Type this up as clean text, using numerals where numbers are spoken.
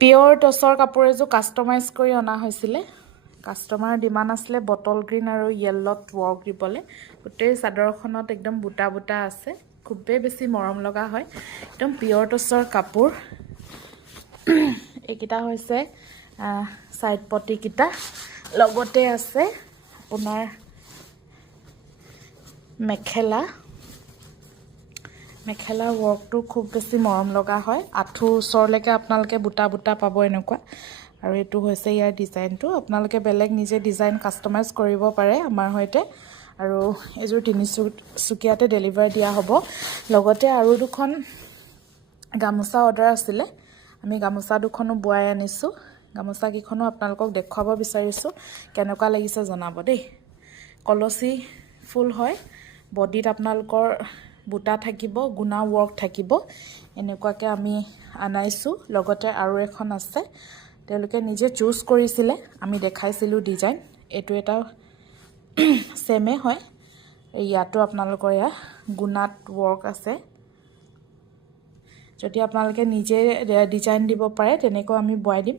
পিয়ৰ টচৰ কাপোৰ এযোৰ কাষ্টমাইজ কৰি অনা হৈছিলে। কাষ্টমাৰৰ ডিমাণ্ড আছিলে বটল গ্ৰীণ আৰু য়েল্লত ৱৰ্ক দিবলৈ। গোটেই চাদৰখনত একদম বুটা বুটা আছে, খুবেই বেছি মৰম লগা হয়, একদম পিয়ৰ টচৰ কাপোৰ। এইকেইটা হৈছে ছাইড পটিকেইটা, লগতে আছে আপোনাৰ মেখেলা ৱৰ্কটো খুব বেছি মৰম লগা হয়, আঁঠুৰ ওচৰলৈকে আপোনালোকে বুটা বুটা পাব এনেকুৱা। আৰু এইটো হৈছে ইয়াৰ ডিজাইনটো। আপোনালোকে বেলেগ নিজে ডিজাইন কাষ্টমাইজ কৰিব পাৰে আমাৰ সৈতে। আৰু এইযোৰ তিনিচুকীয়াতে ডেলিভাৰ দিয়া হ'ব। লগতে আৰু দুখন গামোচা অৰ্ডাৰ আছিলে, আমি গামোচা দুখনো বোৱাই আনিছোঁ। গামোচাকেইখনো আপোনালোকক দেখুৱাব বিচাৰিছোঁ, কেনেকুৱা লাগিছে জনাব দেই। কলচী ফুল হয়, বডিত আপোনালোকৰ বুটা থাকিব, গুণা ৱৰ্ক থাকিব, এনেকুৱাকৈ আমি আনাইছোঁ। লগতে আৰু এখন আছে, তেওঁলোকে নিজে চুজ কৰিছিলে, আমি দেখাইছিলোঁ ডিজাইন। এইটো এটা ছেমে হয়, ইয়াতো আপোনালোকৰ গুণাত ৱৰ্ক আছে। যদি আপোনালোকে নিজে ডিজাইন দিব পাৰে তেনেকৈ আমি বোৱাই দিম।